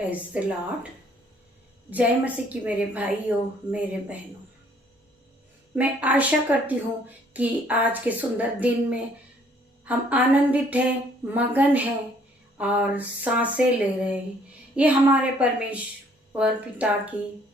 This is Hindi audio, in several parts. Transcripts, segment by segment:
Praise the Lord. जय मसीह की मेरे भाइयों, मेरे बहनों। मैं आशा करती हूँ कि आज के सुंदर दिन में हम आनंदित हैं, मगन हैं और सांसें ले रहे हैं। ये हमारे परमेश्वर पिता की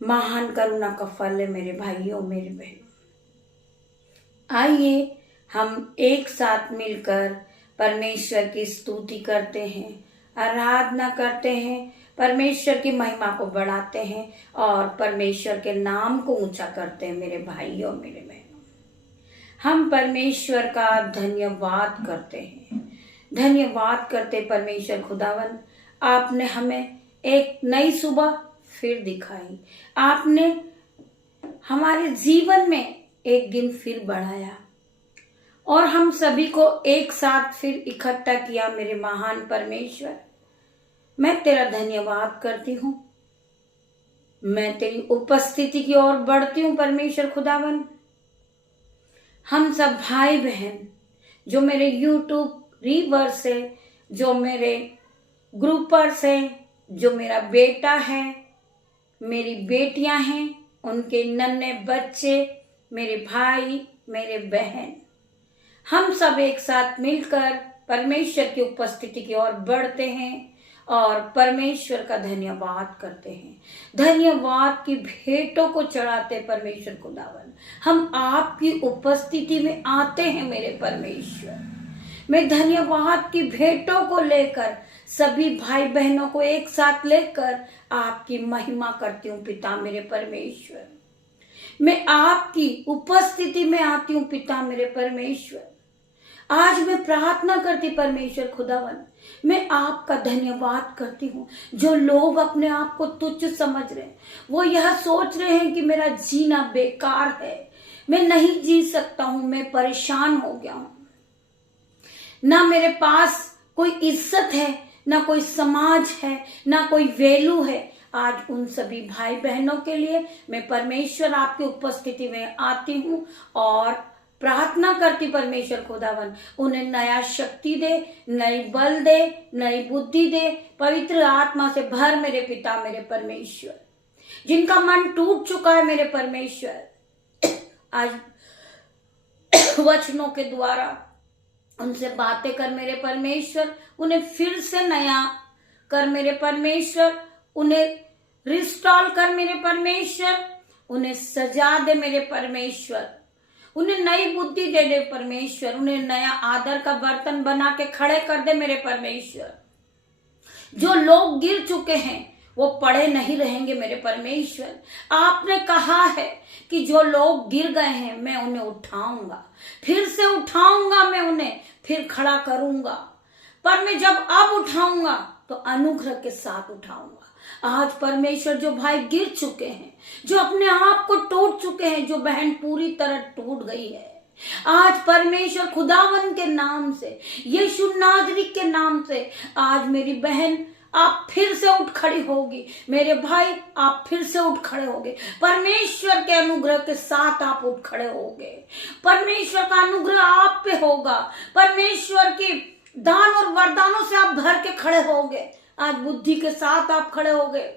महान करुणा का फल है मेरे भाइयों, मेरे बहनों। आइए हम एक साथ मिलकर परमेश्वर की स्तुति करते हैं, आराधना करते हैं, परमेश्वर की महिमा को बढ़ाते हैं और परमेश्वर के नाम को ऊंचा करते हैं मेरे भाइयों, मेरे बहनों। हम परमेश्वर का धन्यवाद करते हैं, धन्यवाद करते परमेश्वर खुदावन, आपने हमें एक नई सुबह फिर दिखाई, आपने हमारे जीवन में एक दिन फिर बढ़ाया और हम सभी को एक साथ फिर इकट्ठा किया। मेरे महान परमेश्वर, मैं तेरा धन्यवाद करती हूँ। मैं तेरी उपस्थिति की ओर बढ़ती हूँ परमेश्वर खुदावन। हम सब भाई बहन जो मेरे YouTube रीवर से, जो मेरे ग्रुपर से, जो मेरा बेटा है, मेरी बेटियां हैं, उनके नन्हे बच्चे, मेरे भाई, मेरे बहन, हम सब एक साथ मिलकर परमेश्वर की उपस्थिति की ओर बढ़ते हैं और परमेश्वर का धन्यवाद करते हैं। धन्यवाद की भेंटों को चढ़ाते परमेश्वर खुदावन। हम आपकी उपस्थिति में आते हैं मेरे परमेश्वर। मैं धन्यवाद की भेंटों को लेकर सभी भाई बहनों को एक साथ लेकर आपकी महिमा करती हूँ पिता मेरे परमेश्वर। मैं आपकी उपस्थिति में आती हूँ पिता मेरे परमेश्वर। आज मैं प्रार्थना करती परमेश्वर खुदावन, मैं आपका धन्यवाद करती हूँ। जो लोग अपने आप को तुच्छ समझ रहे हैं, वो यह सोच रहे हैं कि मेरा जीना बेकार है, मैं नहीं जी सकता हूँ, मैं परेशान हो गया हूँ, ना मेरे पास कोई इज्जत है, ना कोई समाज है, ना कोई वैल्यू है। आज उन सभी भाई बहनों के लिए मैं परमेश्वर आपकी उपस्थिति में आती हूँ और प्रार्थना करती परमेश्वर खुदावन, उन्हें नया शक्ति दे, नई बल दे, नई बुद्धि दे, पवित्र आत्मा से भर मेरे पिता मेरे परमेश्वर। जिनका मन टूट चुका है मेरे परमेश्वर, आज वचनों के द्वारा उनसे बातें कर मेरे परमेश्वर, उन्हें फिर से नया कर मेरे परमेश्वर, उन्हें रिस्टॉल कर मेरे परमेश्वर, उन्हें सजा दे मेरे परमेश्वर, उन्हें नई बुद्धि दे दे परमेश्वर, उन्हें नया आदर का बर्तन बना के खड़े कर दे मेरे परमेश्वर। जो लोग गिर चुके हैं वो पड़े नहीं रहेंगे मेरे परमेश्वर। आपने कहा है कि जो लोग गिर गए हैं मैं उन्हें उठाऊंगा, फिर से उठाऊंगा, मैं उन्हें फिर खड़ा करूंगा। पर मैं जब अब उठाऊंगा तो अनुग्रह के साथ उठाऊंगा। आज परमेश्वर, जो भाई गिर चुके हैं, जो अपने आप को टूट चुके हैं, जो बहन पूरी तरह टूट गई है, आज परमेश्वर खुदावन के नाम से, यीशु नाज़री के नाम से, आज मेरी बहन आप फिर से उठ खड़ी होगी, मेरे भाई आप फिर से उठ खड़े होगे। परमेश्वर के अनुग्रह के साथ आप उठ खड़े होगे। परमेश्वर का अनुग्रह आप पे होगा। परमेश्वर की दान और वरदानों से आप भर के खड़े होगे। आज बुद्धि के साथ आप खड़े होगे,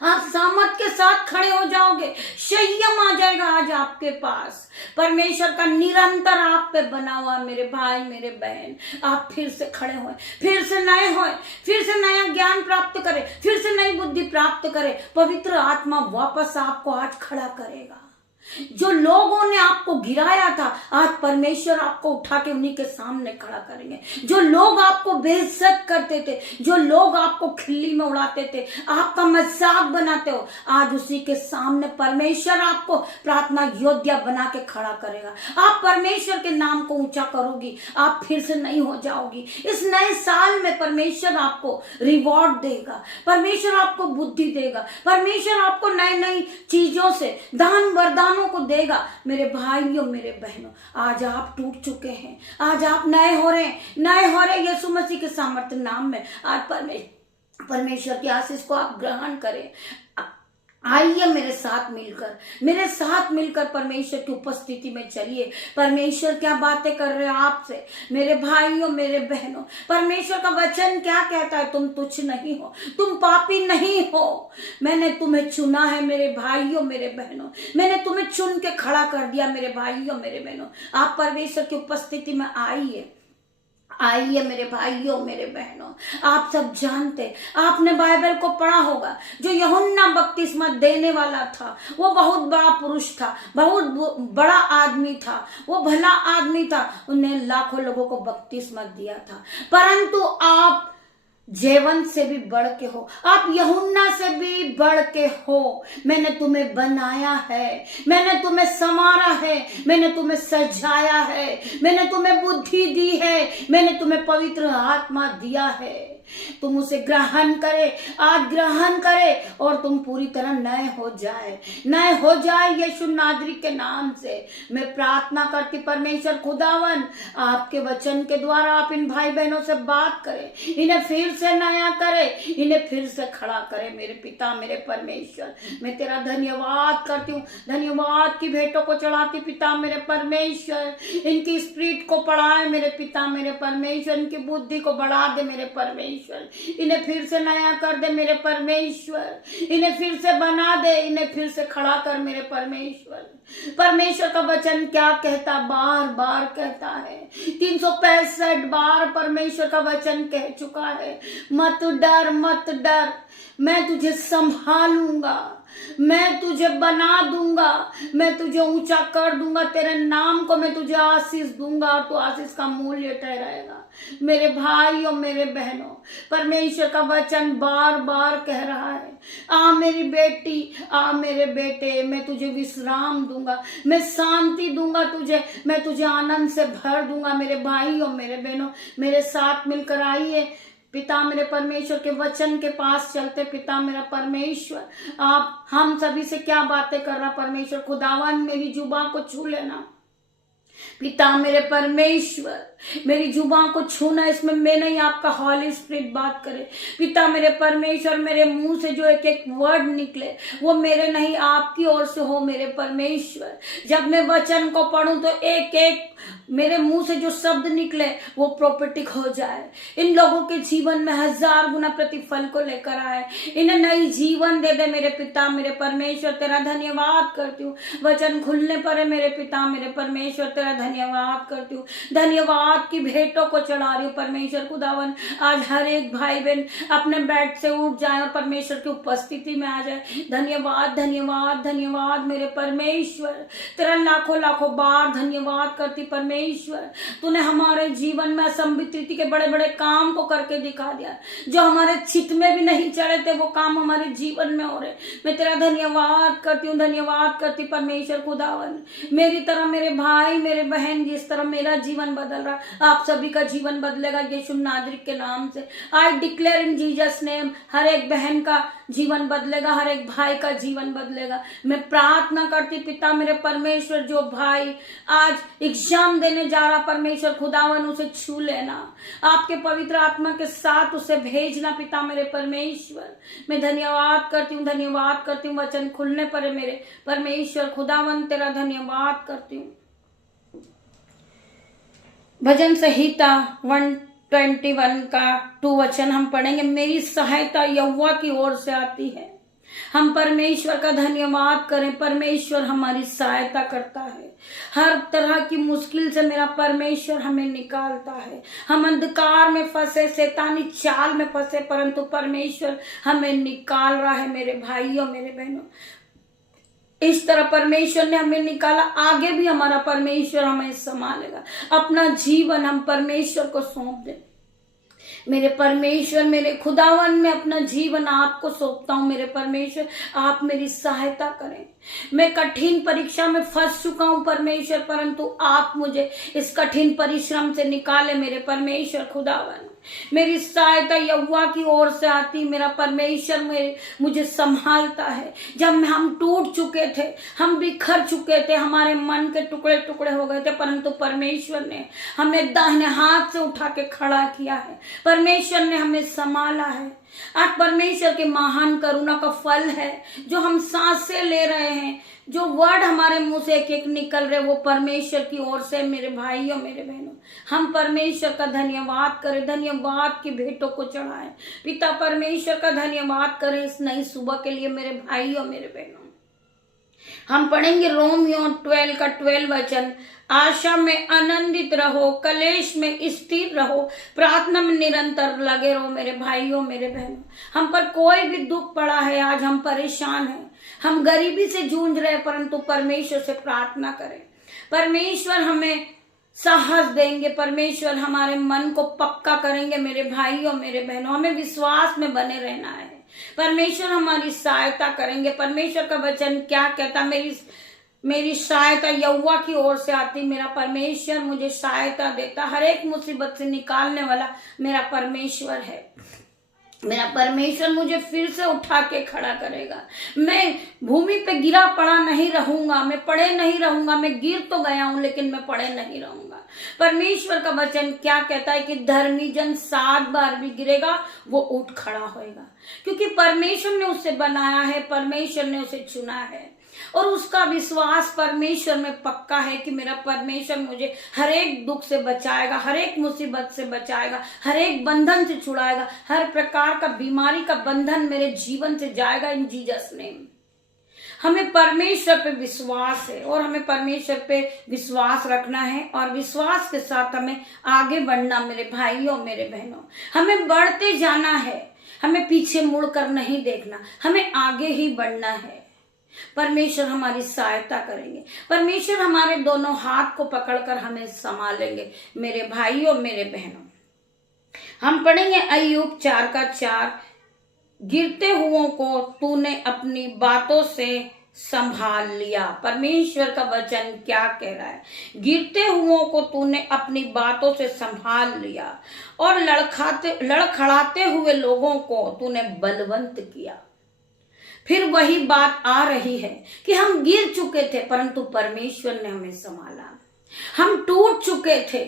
आप सामर्थ के साथ खड़े हो जाओगे। संयम आ जाएगा आज आपके पास। परमेश्वर का निरंतर आप पे बना हुआ मेरे भाई, मेरे बहन, आप फिर से खड़े होए, फिर से नए होए, फिर से नया ज्ञान प्राप्त करें, फिर से नई बुद्धि प्राप्त करें। पवित्र आत्मा वापस आपको आज खड़ा करेगा। जो लोगों ने आपको गिराया था, आज परमेश्वर आपको उठा के उन्हीं के सामने खड़ा करेंगे। जो लोग आपको बेइज्जत करते थे, जो लोग आपको खिल्ली में उड़ाते थे, आपका मजाक बनाते हो, आज उसी के सामने परमेश्वर आपको प्रार्थना योद्धा बना के खड़ा करेगा। आप परमेश्वर के नाम को ऊंचा करोगी, आप फिर से नहीं हो जाओगी। इस नए साल में परमेश्वर आपको रिवॉर्ड देगा, परमेश्वर आपको बुद्धि देगा, परमेश्वर आपको नई नई चीजों से दान वरदान को देगा। मेरे भाइयों, मेरे बहनों, आज आप टूट चुके हैं, आज आप नए हो रहे हैं, नए हो रहे यीशु मसीह के सामर्थ्य नाम में। आज परमेश्वर की आशीष को आप ग्रहण करें। आइए मेरे साथ मिलकर परमेश्वर की उपस्थिति में चलिए। परमेश्वर क्या बातें कर रहे हैं आपसे मेरे भाइयों मेरे बहनों। परमेश्वर का वचन क्या कहता है, तुम तुच्छ नहीं हो, तुम पापी नहीं हो। मैंने तुम्हें चुना है मेरे भाइयों मेरे बहनों, मैंने तुम्हें चुन के खड़ा कर दिया मेरे भाइयों मेरे बहनों। आप परमेश्वर की उपस्थिति में आइए मेरे भाइयों मेरे बहनों। आप सब जानते, आपने बाइबल को पढ़ा होगा, जो यूहन्ना बपतिस्मा देने वाला था वो बहुत बड़ा पुरुष था, बहुत बड़ा आदमी था, वो भला आदमी था, उन्हें लाखों लोगों को बपतिस्मा दिया था। परंतु आप जेवन से भी बढ़ के हो, आप यूहन्ना से भी बढ़ के हो। मैंने तुम्हें बनाया है, मैंने तुम्हें संवारा है, मैंने तुम्हें सजाया है, मैंने तुम्हें बुद्धि दी है, मैंने तुम्हें पवित्र आत्मा दिया है। तुम उसे ग्रहण करे, आज ग्रहण करे और तुम पूरी तरह नए हो जाए यीशु नासरी के नाम से। मैं प्रार्थना करती परमेश्वर खुदावन आपके वचन के द्वारा आप इन भाई बहनों से बात करें, इन्हें फिर से नया करे, इन्हें फिर से खड़ा करे। मेरे पिता मेरे परमेश्वर, मैं तेरा धन्यवाद करती हूँ, धन्यवाद की भेंटों को चढ़ाती पिता मेरे परमेश्वर। इनकी स्पिरिट को बढ़ाए मेरे पिता मेरे परमेश्वर, इनकी बुद्धि को बढ़ा दे मेरे परमेश्वर, इन्हें फिर से नया कर दे मेरे परमेश्वर, इन्हें फिर से बना दे, इन्हें फिर से खड़ा कर मेरे परमेश्वर। परमेश्वर का वचन क्या कहता, बार बार कहता है, 365 बार परमेश्वर का वचन कह चुका है, मत डर मत डर, मैं तुझे संभालूंगा, मैं तुझे बना दूंगा, मैं तुझे ऊंचा कर दूंगा, तेरे नाम को मैं तुझे आशीष दूंगा और तू आशीष का मूल्य ठहराएगा। मेरे भाइयों मेरे बहनों, परमेश्वर का वचन बार बार कह रहा है, आ मेरी बेटी, आ मेरे बेटे, मैं तुझे विश्राम दूंगा, मैं शांति दूंगा तुझे, मैं तुझे आनंद से भर दूंगा। मेरे भाइयों मेरे बहनों, मेरे साथ मिलकर आइए पिता मेरे परमेश्वर के वचन के पास चलते। पिता मेरा परमेश्वर, आप हम सभी से क्या बातें कर रहा परमेश्वर खुदावन, मेरी जुबान को छू लेना पिता मेरे परमेश्वर, मेरी जुबान को छूना, इसमें मैं नहीं आपका हॉली स्पिरिट बात करे। पिता मेरे परमेश्वर, मेरे मुंह से जो एक एक वर्ड निकले वो मेरे नहीं आपकी ओर से हो मेरे परमेश्वर। जब मैं वचन को पढ़ूं तो एक एक मेरे मुंह से जो शब्द निकले वो प्रोपेटिक हो जाए, इन लोगों के जीवन में 1000 गुना प्रतिफल को लेकर आए, इन्हें नई जीवन दे दे मेरे पिता मेरे परमेश्वर। तेरा धन्यवाद करती हूँ, वचन खुलने पर है मेरे पिता मेरे परमेश्वर, तेरा धन्यवाद करती हूँ, धन्यवाद की भेंटों को चढ़ा रही हूँ परमेश्वर खुदावन। आज हर एक भाई बहन अपने बेड से उठ जाए और परमेश्वर की उपस्थिति में आ जाए। धन्यवाद धन्यवाद धन्यवाद मेरे परमेश्वर, तेरा लाखों लाखों बार धन्यवाद करती परमेश्वर। तूने हमारे जीवन में असंभव रीति के बड़े बड़े काम को करके दिखा दिया, जो हमारे चित्त में भी नहीं चढ़े थे वो काम हमारे जीवन में हो रहे। मैं तेरा धन्यवाद करती हूँ, धन्यवाद करती परमेश्वर खुदावन। मेरी तरह मेरे भाई मेरे बहन, जिस तरह मेरा जीवन बदल रहा आप सभी का जीवन बदलेगा यीशु नासरी के नाम से। I declare in Jesus name, हर एक बहन का जीवन बदलेगा, हर एक भाई का जीवन बदलेगा। मैं प्रार्थना करती पिता मेरे परमेश्वर, जो भाई आज एग्जाम देने जा रहा परमेश्वर खुदावन, उसे छू लेना, आपके पवित्र आत्मा के साथ उसे भेजना पिता मेरे परमेश्वर। मैं धन्यवाद करती हूँ, धन्यवाद करती हूँ, वचन खुलने पर है मेरे परमेश्वर खुदावन, तेरा धन्यवाद करती हूँ। भजन संहिता 121 का 2 वचन हम पढ़ेंगे। मेरी सहायता यहोवा की ओर से आती है। हम परमेश्वर का धन्यवाद करें, परमेश्वर हमारी सहायता करता है। हर तरह की मुश्किल से मेरा परमेश्वर हमें निकालता है। हम अंधकार में फंसे, शैतानी चाल में फंसे, परंतु परमेश्वर हमें निकाल रहा है मेरे भाइयों मेरे बहनों। इस तरह परमेश्वर ने हमें निकाला, आगे भी हमारा परमेश्वर हमें संभालेगा। अपना जीवन हम परमेश्वर को सौंप दें। मेरे परमेश्वर मेरे खुदावन, मैं अपना जीवन आपको सौंपता हूँ मेरे परमेश्वर, आप मेरी सहायता करें। मैं कठिन परीक्षा में फंस चुका हूँ परमेश्वर, परंतु आप मुझे इस कठिन परिश्रम से निकाले मेरे परमेश्वर खुदावन। मेरी सहायता यहोवा की ओर से आती, मेरा परमेश्वर मुझे संभालता है। जब हम टूट चुके थे, हम बिखर चुके थे, हमारे मन के टुकड़े टुकड़े हो गए थे, परंतु परमेश्वर ने हमें दाहिने हाथ से उठा के खड़ा किया है। परमेश्वर ने हमें संभाला है। आज परमेश्वर के महान करुणा का फल है जो हम सांसें ले रहे हैं, जो वर्ड हमारे मुंह से एक एक निकल रहे, वो परमेश्वर की ओर से। मेरे भाइयों मेरे बहनों, हम परमेश्वर का धन्यवाद करें, धन्यवाद की भेंटों को चढ़ाएं। पिता परमेश्वर का धन्यवाद करें इस नई सुबह के लिए। मेरे भाइयों मेरे बहनों, हम पढ़ेंगे रोमियो 12 का 12 वचन। आशा में आनंदित रहो, कलेश में स्थिर रहो, प्रार्थना में निरंतर लगे रहो। मेरे भाइयों मेरे बहनों, हम पर कोई भी दुख पड़ा है, आज हम परेशान हैं, हम गरीबी से जूझ रहे हैं, परंतु परमेश्वर से प्रार्थना करें। परमेश्वर हमें साहस देंगे, परमेश्वर हमारे मन को पक्का करेंगे। मेरे भाइयों मेरे बहनों, हमें विश्वास में बने रहना है। परमेश्वर हमारी सहायता करेंगे। परमेश्वर का वचन क्या कहता, मेरी सहायता यहोवा की ओर से आती, मेरा परमेश्वर मुझे सहायता देता। हर एक मुसीबत से निकालने वाला मेरा परमेश्वर है। मेरा परमेश्वर मुझे फिर से उठा के खड़ा करेगा। मैं भूमि पे गिरा पड़ा नहीं रहूंगा, मैं पड़े नहीं रहूंगा। मैं गिर तो गया हूं लेकिन मैं पड़े नहीं रहूंगा। परमेश्वर का वचन क्या कहता है कि धर्मी जन 7 बार भी गिरेगा, वो उठ खड़ा होएगा, क्योंकि परमेश्वर ने उसे बनाया है, परमेश्वर ने उसे चुना है और उसका विश्वास परमेश्वर में पक्का है कि मेरा परमेश्वर मुझे हर एक दुख से बचाएगा, हर एक मुसीबत से बचाएगा, हर एक बंधन से छुड़ाएगा, हर प्रकार का बीमारी का बंधन मेरे जीवन से जाएगा इन जीसस नेम। हमें परमेश्वर पे विश्वास है और हमें परमेश्वर पे विश्वास रखना है और विश्वास के साथ हमें आगे बढ़ना। मेरे भाइयों मेरे बहनों, हमें बढ़ते जाना है, हमें पीछे मुड़कर नहीं देखना, हमें आगे ही बढ़ना है। परमेश्वर हमारी सहायता करेंगे, परमेश्वर हमारे दोनों हाथ को पकड़कर हमें संभालेंगे। मेरे भाइयों मेरे बहनों, हम पढ़ेंगे अय्यूब 4 का 4। गिरते हुओं को तूने अपनी बातों से संभाल लिया। परमेश्वर का वचन क्या कह रहा है, गिरते हुओं को तूने अपनी बातों से संभाल लिया और लड़खड़ाते हुए लोगों को तूने बलवंत किया। फिर वही बात आ रही है कि हम गिर चुके थे परंतु परमेश्वर ने हमें संभाला। हम टूट चुके थे,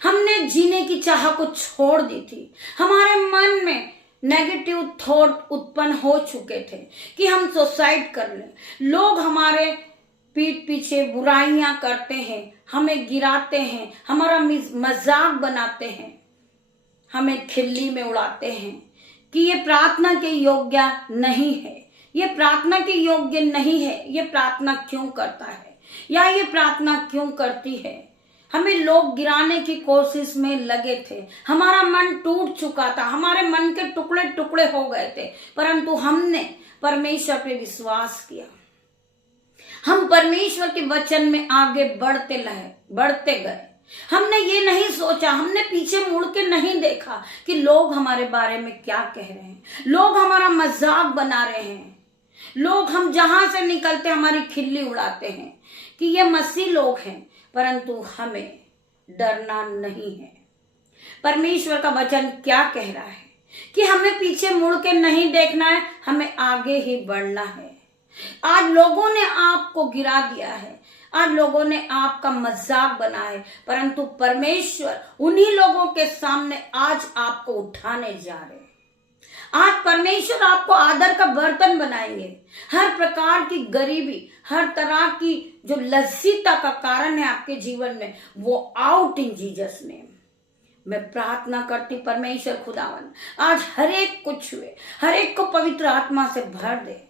हमने जीने की चाह को छोड़ दी थी, हमारे मन में नेगेटिव थॉट उत्पन्न हो चुके थे कि हम सुसाइड कर लें। लोग हमारे पीठ पीछे बुराइयां करते हैं, हमें गिराते हैं, हमारा मजाक बनाते हैं, हमें खिल्ली में उड़ाते हैं कि ये प्रार्थना के योग्य नहीं है, ये प्रार्थना के योग्य नहीं है, ये प्रार्थना क्यों करता है या ये प्रार्थना क्यों करती है। हमें लोग गिराने की कोशिश में लगे थे, हमारा मन टूट चुका था, हमारे मन के टुकड़े टुकड़े हो गए थे, परंतु हमने परमेश्वर पे विश्वास किया। हम परमेश्वर के वचन में आगे बढ़ते गए। हमने ये नहीं सोचा, हमने पीछे मुड़ के नहीं देखा कि लोग हमारे बारे में क्या कह रहे हैं, लोग हमारा मजाक बना रहे हैं, लोग हम जहां से निकलते हमारी खिल्ली उड़ाते हैं कि ये मसीह लोग हैं, परंतु हमें डरना नहीं है। परमेश्वर का वचन क्या कह रहा है कि हमें पीछे मुड़ के नहीं देखना है, हमें आगे ही बढ़ना है। आज लोगों ने आपको गिरा दिया है, आज लोगों ने आपका मजाक बनाया है, परंतु परमेश्वर उन्हीं लोगों के सामने आज आपको उठाने जा रहे हैं। आज परमेश्वर आपको आदर का बर्तन बनाएंगे। हर प्रकार की गरीबी, हर तरह की जो लज्जिता का कारण है आपके जीवन में, वो आउट इन जीसस नेम। मैं प्रार्थना करती परमेश्वर खुदावन आज हर एक को छुए, हर एक को पवित्र आत्मा से भर दे।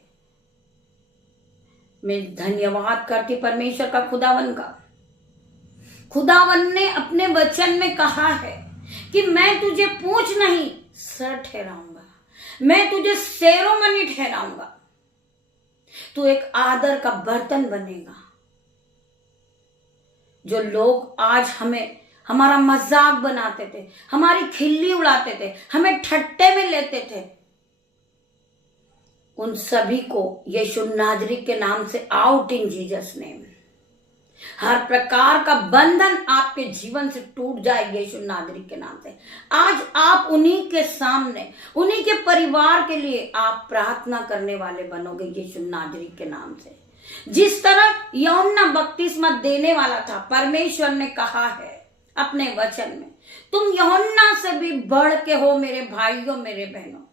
मैं धन्यवाद करती परमेश्वर का खुदावन ने अपने वचन में कहा है कि मैं तुझे पूंछ नहीं सर ठहराऊंगा, मैं तुझे सेरोमनी ठहराऊंगा, तू एक आदर का बर्तन बनेगा। जो लोग आज हमारा मजाक बनाते थे, हमारी खिल्ली उड़ाते थे, हमें ठट्टे में लेते थे, उन सभी को यीशु नाजरी के नाम से आउट इन जीसस नेम। हर प्रकार का बंधन आपके जीवन से टूट जाए यीशु नाजरी के नाम से। आज आप उन्हीं के सामने, उन्हीं के परिवार के लिए आप प्रार्थना करने वाले बनोगे यीशु नाजरी के नाम से। जिस तरह यूहन्ना बपतिस्मा देने वाला था, परमेश्वर ने कहा है अपने वचन में, तुम यूहन्ना से भी बढ़ के हो मेरे भाइयों मेरे बहनों,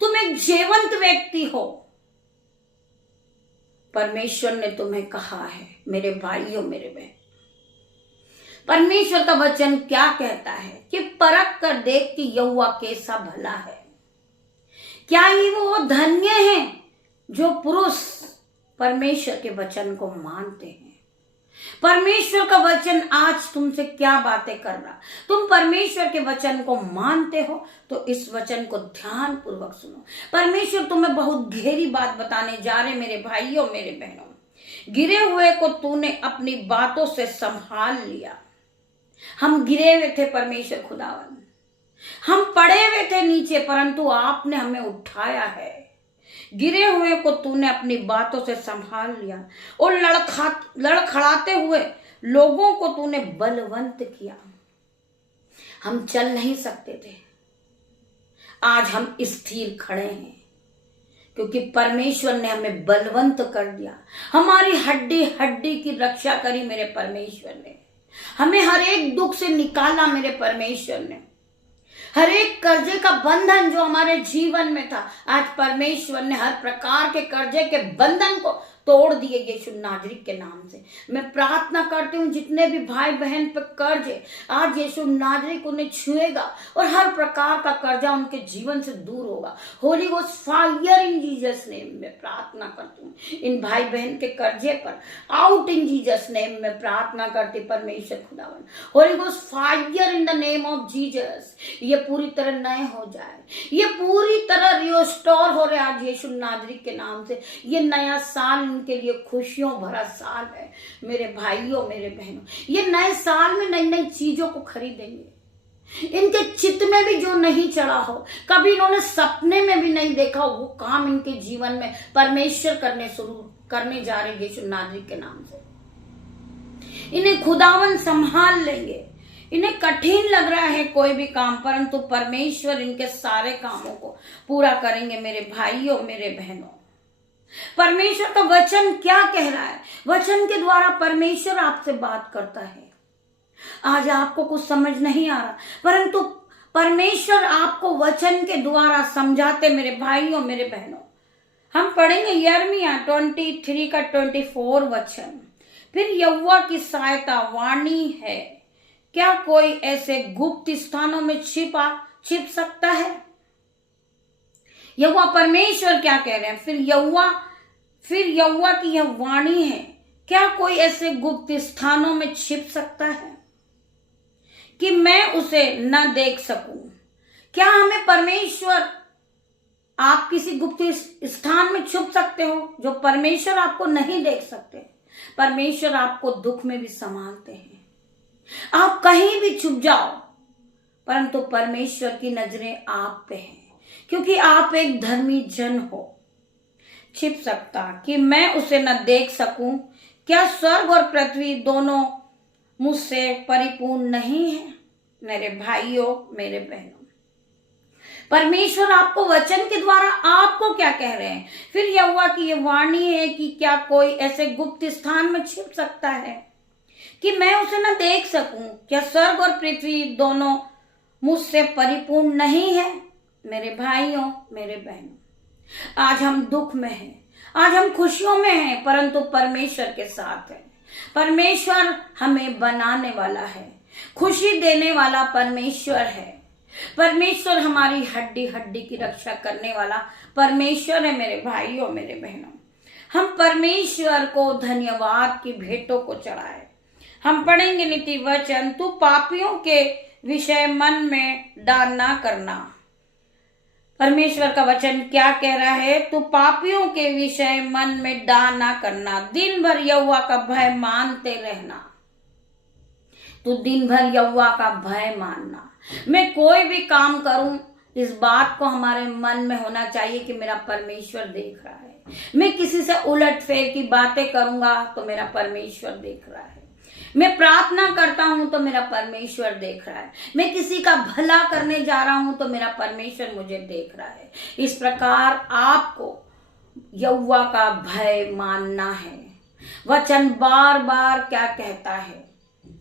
तुम एक जीवंत व्यक्ति हो। परमेश्वर ने तुम्हें कहा है मेरे भाइयों मेरे बहन, परमेश्वर का वचन क्या कहता है कि परख कर देख कि यहोवा कैसा भला है। क्या ही वो धन्य है जो पुरुष परमेश्वर के वचन को मानते हैं। परमेश्वर का वचन आज तुमसे क्या बातें कर रहा। तुम परमेश्वर के वचन को मानते हो तो इस वचन को ध्यान पूर्वक सुनो। परमेश्वर तुम्हें बहुत गहरी बात बताने जा रहे मेरे भाइयों मेरे बहनों। गिरे हुए को तूने अपनी बातों से संभाल लिया। हम गिरे हुए थे परमेश्वर खुदावन, हम पड़े हुए थे नीचे, परंतु आपने हमें उठाया है। गिरे हुए को तूने अपनी बातों से संभाल लिया और लड़खड़ाते हुए लोगों को तूने बलवंत किया। हम चल नहीं सकते थे, आज हम स्थिर खड़े हैं क्योंकि परमेश्वर ने हमें बलवंत कर दिया। हमारी हड्डी हड्डी की रक्षा करी मेरे परमेश्वर ने। हमें हर एक दुख से निकाला मेरे परमेश्वर ने। हर एक कर्जे का बंधन जो हमारे जीवन में था, आज परमेश्वर ने हर प्रकार के कर्जे के बंधन को तोड़ दिए यीशु नाजरी के नाम से। मैं प्रार्थना करती हूँ जितने भी भाई बहन पे कर्ज है, आज यीशु नाजरी को उन्हें छुएगा और हर प्रकार का कर्जा उनके जीवन से दूर होगा। Holi ghost fire in Jesus name में प्रार्थना करती हूँ। इन भाई बहन के कर्जे पर आउट इन जीसस नेम में प्रार्थना करती परमेश्वर खुदावन। Holi ghost fire in the name of Jesus. ये पूरी तरह नए हो जाए, ये पूरी तरह रिस्टोर हो रहे आज यीशु नाजरी के नाम से। ये नया साल के लिए खुशियों भरा साल है मेरे भाइयों मेरे बहनों। ये नए साल में नई नई चीजों को खरीदेंगे। इनके चित्त में भी जो नहीं चढ़ा हो, कभी इन्होंने सपने में भी नहीं देखा हो, वो काम इनके जीवन में परमेश्वर करने जा रहे यीशु नाजरी के नाम से। इन्हें खुदावन संभाल लेंगे। इन्हें कठिन लग रहा है कोई भी काम, परंतु परमेश्वर इनके सारे कामों को पूरा करेंगे मेरे भाइयों मेरे बहनों। परमेश्वर का वचन क्या कह रहा है? वचन के द्वारा परमेश्वर आपसे बात करता है। आज आपको कुछ समझ नहीं आ रहा, परंतु परमेश्वर आपको वचन के द्वारा समझाते मेरे भाइयों मेरे बहनों। हम पढ़ेंगे यिर्मयाह 23 का 24 वचन। फिर यहोवा की सहायता वाणी है, क्या कोई ऐसे गुप्त स्थानों में छिप सकता है? यहोवा परमेश्वर क्या कह रहे हैं? फिर यहोवा की यह वाणी है, क्या कोई ऐसे गुप्त स्थानों में छिप सकता है कि मैं उसे न देख सकूं? क्या हमें परमेश्वर, आप किसी गुप्त स्थान में छुप सकते हो जो परमेश्वर आपको नहीं देख सकते? परमेश्वर आपको दुख में भी संभालते हैं। आप कहीं भी छुप जाओ, परंतु परमेश्वर की नजरें आप पे हैं क्योंकि आप एक धर्मी जन हो। छिप सकता कि मैं उसे न देख सकूं, क्या स्वर्ग और पृथ्वी दोनों मुझसे परिपूर्ण नहीं है? मेरे भाइयों मेरे बहनों, परमेश्वर आपको वचन के द्वारा आपको क्या कह रहे हैं? फिर यहोवा की ये वाणी है कि क्या कोई ऐसे गुप्त स्थान में छिप सकता है कि मैं उसे न देख सकूं? क्या स्वर्ग और पृथ्वी दोनों मुझसे परिपूर्ण नहीं है? मेरे भाइयों मेरे बहनों, आज हम दुख में हैं, आज हम खुशियों में हैं, परंतु परमेश्वर के साथ है। परमेश्वर हमें बनाने वाला है, खुशी देने वाला परमेश्वर है। परमेश्वर हमारी हड्डी हड्डी की रक्षा करने वाला परमेश्वर है मेरे भाइयों मेरे बहनों। हम परमेश्वर को धन्यवाद की भेंटों को चढ़ाए। हम पढ़ेंगे नीति वचन, तू पापियों के विषय मन में डाल ना करना। परमेश्वर का वचन क्या कह रहा है? तू पापियों के विषय मन में डाल ना करना, दिन भर यहोवा का भय मानते रहना। तू दिन भर यहोवा का भय मानना। मैं कोई भी काम करूं, इस बात को हमारे मन में होना चाहिए कि मेरा परमेश्वर देख रहा है। मैं किसी से उलट फेर की बातें करूंगा तो मेरा परमेश्वर देख रहा है। मैं प्रार्थना करता हूं तो मेरा परमेश्वर देख रहा है। मैं किसी का भला करने जा रहा हूं तो मेरा परमेश्वर मुझे देख रहा है। इस प्रकार आपको यहोवा का भय मानना है। वचन बार बार क्या कहता है?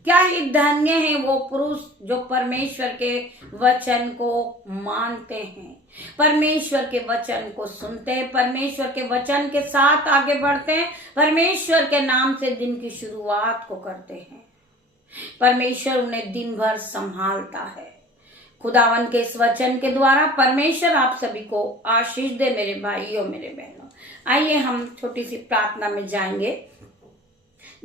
क्या ही धन्य है वो पुरुष जो परमेश्वर के वचन को मानते हैं। परमेश्वर के वचन को सुनते हैं, परमेश्वर के वचन के साथ आगे बढ़ते हैं, परमेश्वर के नाम से दिन की शुरुआत को करते हैं। परमेश्वर उन्हें दिन भर संभालता है। खुदावन के इस वचन के द्वारा परमेश्वर आप सभी को आशीष दे मेरे भाइयों मेरे बहनों। आइए हम छोटी सी प्रार्थना में जाएंगे।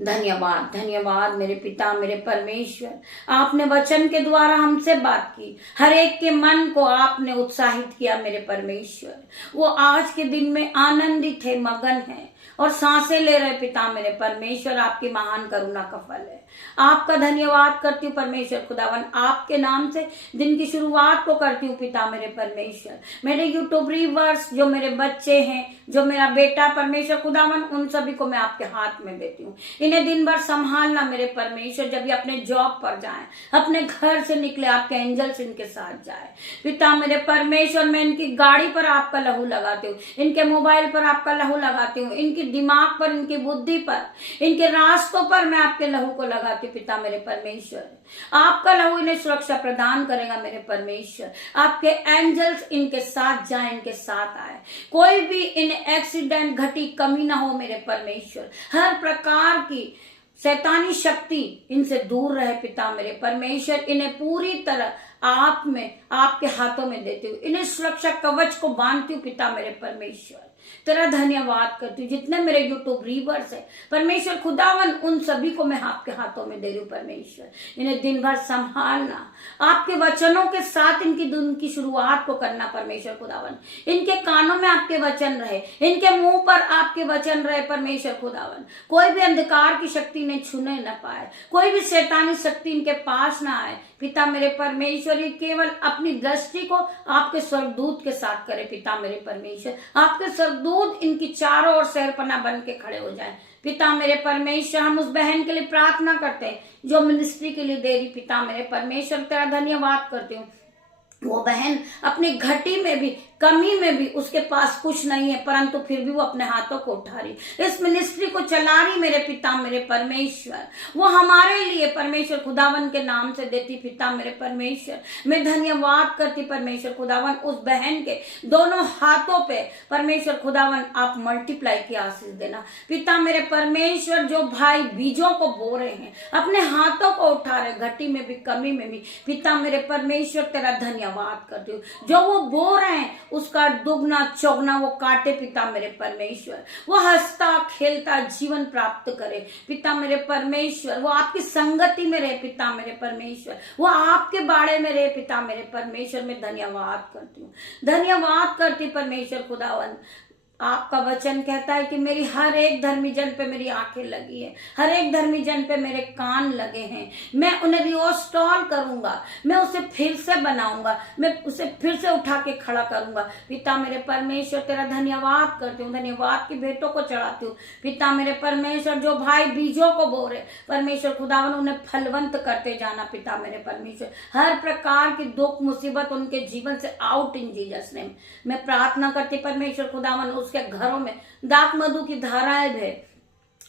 धन्यवाद धन्यवाद मेरे पिता मेरे परमेश्वर, आपने वचन के द्वारा हमसे बात की, हर एक के मन को आपने उत्साहित किया मेरे परमेश्वर। वो आज के दिन में आनंदित है, मगन है और सांसें ले रहे पिता मेरे परमेश्वर। आपकी महान करुणा का फल है। आपका धन्यवाद करती हूँ परमेश्वर खुदावन, आपके नाम से दिन की शुरुआत को करती हूँ पिता मेरे परमेश्वर। मेरे यूट्यूब व्यूअर्स, जो मेरे बच्चे हैं, जो मेरा बेटा परमेश्वर खुदावन, उन सभी को मैं आपके हाथ में देती हूँ। इन्हें दिन भर संभालना मेरे परमेश्वर। जब ये अपने जॉब पर जाएं, अपने घर से निकले, आपके एंजल्स इनके साथ जाए पिता मेरे परमेश्वर। मैं इनकी गाड़ी पर आपका लहू लगाती हूँ, इनके मोबाइल पर आपका लहू लगाती हूँ, इनकी दिमाग पर, इनकी बुद्धि पर, इनके रास्तों पर मैं आपके लहू को लगाती हूँ पिता मेरे परमेश्वर। आपका लहू इन्हें सुरक्षा प्रदान करेगा मेरे परमेश्वर। आपके एंजल्स इनके साथ जाए, इनके साथ आए, कोई भी इन्हें एक्सीडेंट घटी कमी ना हो मेरे परमेश्वर। हर प्रकार की शैतानी शक्ति इनसे दूर रहे पिता मेरे परमेश्वर। इन्हें पूरी तरह आप में, आपके हाथों में देती हूँ, इन्हें सुरक्षा कवच को बांधती हूँ पिता मेरे परमेश्वर। तेरा धन्यवाद करती हूँ। जितने मेरे यूट्यूब रीवर्स है परमेश्वर खुदावन, उन सभी को मैं आपके हाथों में दे रही हूँ परमेश्वर। इन्हें दिन भर संभालना, आपके वचनों के साथ इनकी दिन की शुरुआत को करना परमेश्वर खुदावन। इनके कानों में आपके वचन रहे, इनके मुंह पर आपके वचन रहे परमेश्वर खुदावन। कोई भी अंधकार की शक्ति इन्हें छूने न पाए, कोई भी शैतानी शक्ति इनके पास ना आए पिता मेरे परमेश्वर। ये केवल अपनी दृष्टि को आपके स्वर्गदूत के साथ करे पिता मेरे परमेश्वर। आपके स्वर्गदूत इनकी चारों ओर शहरपना बन के खड़े हो जाए पिता मेरे परमेश्वर। हम उस बहन के लिए प्रार्थना करते हैं जो मिनिस्ट्री के लिए दे रही पिता मेरे परमेश्वर। तेरा धन्यवाद करती हूँ। वो बहन अपनी घटी में भी, कमी में भी, उसके पास कुछ नहीं है, परंतु फिर भी वो अपने हाथों को उठा रही, इस मिनिस्ट्री को चला रही मेरे पिता मेरे परमेश्वर। वो हमारे लिए परमेश्वर खुदावन के नाम से देती पिता मेरे परमेश्वर। मैं धन्यवाद करती परमेश्वर खुदावन उस बहन के दोनों हाथों पे परमेश्वर खुदावन। आप मल्टीप्लाई की आशीष देना पिता मेरे परमेश्वर। जो भाई बीजों को बो रहे हैं, अपने हाथों को उठा रहे, घटी में भी, कमी में भी पिता मेरे परमेश्वर, तेरा धन्यवाद करती हूँ। जो वो बो रहे हैं उसका दुगना चौगना वो काटे पिता मेरे परमेश्वर। वो हंसता खेलता जीवन प्राप्त करे पिता मेरे परमेश्वर। वो आपकी संगति में रहे पिता मेरे परमेश्वर। वो आपके बाड़े में रहे पिता मेरे परमेश्वर। मैं धन्यवाद करती हूँ, धन्यवाद करती परमेश्वर खुदावन। आपका वचन कहता है कि मेरी हर एक धर्मी जन पे मेरी आंखें लगी है, हर एक धर्मी जन पे मेरे कान लगे हैं। मैं उन्हें रिस्टोर करूंगा, मैं उसे फिर से बनाऊंगा, मैं उसे फिर से उठा के खड़ा करूंगा पिता मेरे परमेश्वर। तेरा धन्यवाद करती हूँ, धन्यवाद की भेंटों को चढ़ाती हूँ पिता मेरे परमेश्वर। जो भाई बीजों को बो रहे परमेश्वर खुदावन, उन्हें फलवंत करते जाना पिता मेरे परमेश्वर। हर प्रकार की दुख मुसीबत उनके जीवन से आउट इन जीसस नेम। मैं प्रार्थना करती परमेश्वर खुदावन, उसके घरों में दाख मधु की धाराएं बहे,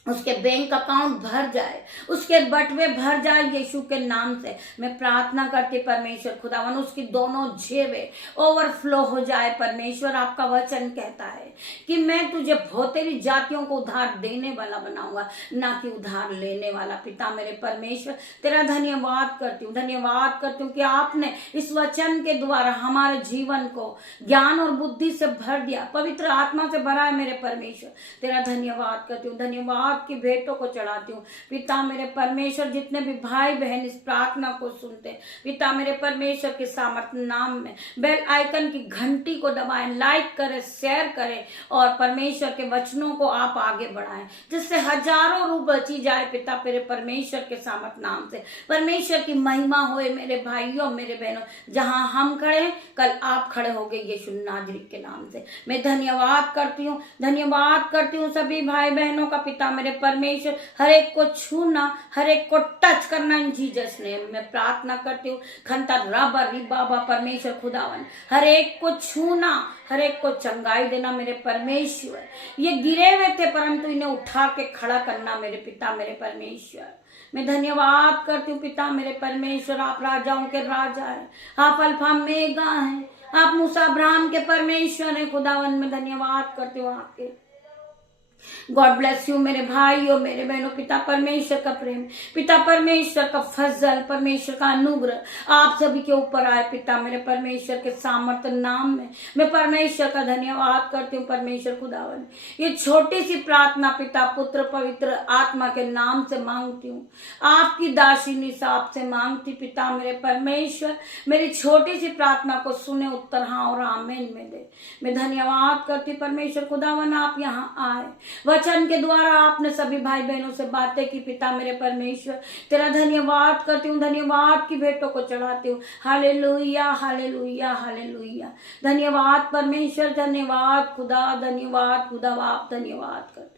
उसके बैंक अकाउंट भर जाए, उसके बटवे भर जाए यीशु के नाम से। मैं प्रार्थना करती परमेश्वर खुदावन, उसकी दोनों जेबें ओवरफ्लो हो जाए परमेश्वर। आपका वचन कहता है कि मैं तुझे बहुतेरी जातियों को उधार देने वाला बनाऊंगा, ना कि उधार लेने वाला पिता मेरे परमेश्वर। तेरा धन्यवाद करती हूँ, धन्यवाद करती हूँ कि आपने इस वचन के द्वारा हमारे जीवन को ज्ञान और बुद्धि से भर दिया, पवित्र आत्मा से भरा है मेरे परमेश्वर। तेरा धन्यवाद करती हूँ, धन्यवाद की भेंटों को चढ़ाती हूँ पिता मेरे परमेश्वर। जितने भी भाई बहन इस प्रार्थना को सुनते हैं पिता मेरे परमेश्वर के सामर्थ्य नाम में बेल आइकन की घंटी को दबाएं, लाइक करें, शेयर करें और परमेश्वर के वचनों को आप आगे बढ़ाएं, जिससे हजारों रूह बची जाए पिता मेरे परमेश्वर के सामर्थ्य नाम से। परमेश्वर की महिमा होए मेरे भाइयों मेरे बहनों। जहां हम खड़े, कल आप खड़े हो गए यीशु नाजरी के नाम से। मैं धन्यवाद करती हूँ, धन्यवाद करती हूँ सभी भाई बहनों का पिता मेरे परमेश्वर। हर एक को छूना, हर एक को टच करना इन जीसस नेम में प्रार्थना करती हूँ। खंता रबा री बाबा परमेश्वर खुदावन, हर एक को छूना, हर एक को चंगाई देना मेरे परमेश्वर। ये गिरे हुए थे परंतु इन्हें उठा के खड़ा करना मेरे पिता मेरे परमेश्वर। मैं धन्यवाद करती हूँ पिता मेरे परमेश्वर। आप राजाओं के राजा है, आप अल्फा मेगा हैं, आप मूसा अब्राहम के परमेश्वर हैं खुदावन, में धन्यवाद करती हूँ आपके। गॉड ब्लेस यू मेरे भाइयों मेरे बहनों। पिता परमेश्वर का प्रेम, पिता परमेश्वर का फजल, परमेश्वर का अनुग्रह आप सभी के ऊपर आए। पिता मेरे परमेश्वर के सामर्थ्य नाम में मैं परमेश्वर का धन्यवाद करती हूँ। परमेश्वर खुदावन, ये छोटी सी प्रार्थना पिता पुत्र पवित्र आत्मा के नाम से मांगती हूँ। आपकी दासी निशा आपसे मांगती पिता मेरे परमेश्वर, मेरी छोटी सी प्रार्थना को सुने, उत्तर हाँ और आमीन में दे। मैं धन्यवाद करती परमेश्वर खुदावन, आप यहाँ आए, वचन के द्वारा आपने सभी भाई बहनों से बातें की। पिता मेरे परमेश्वर तेरा धन्यवाद करती हूँ, धन्यवाद की भेंटों को चढ़ाती हूँ। Hallelujah hallelujah hallelujah. धन्यवाद परमेश्वर, धन्यवाद खुदा, धन्यवाद खुदा, आप धन्यवाद कर।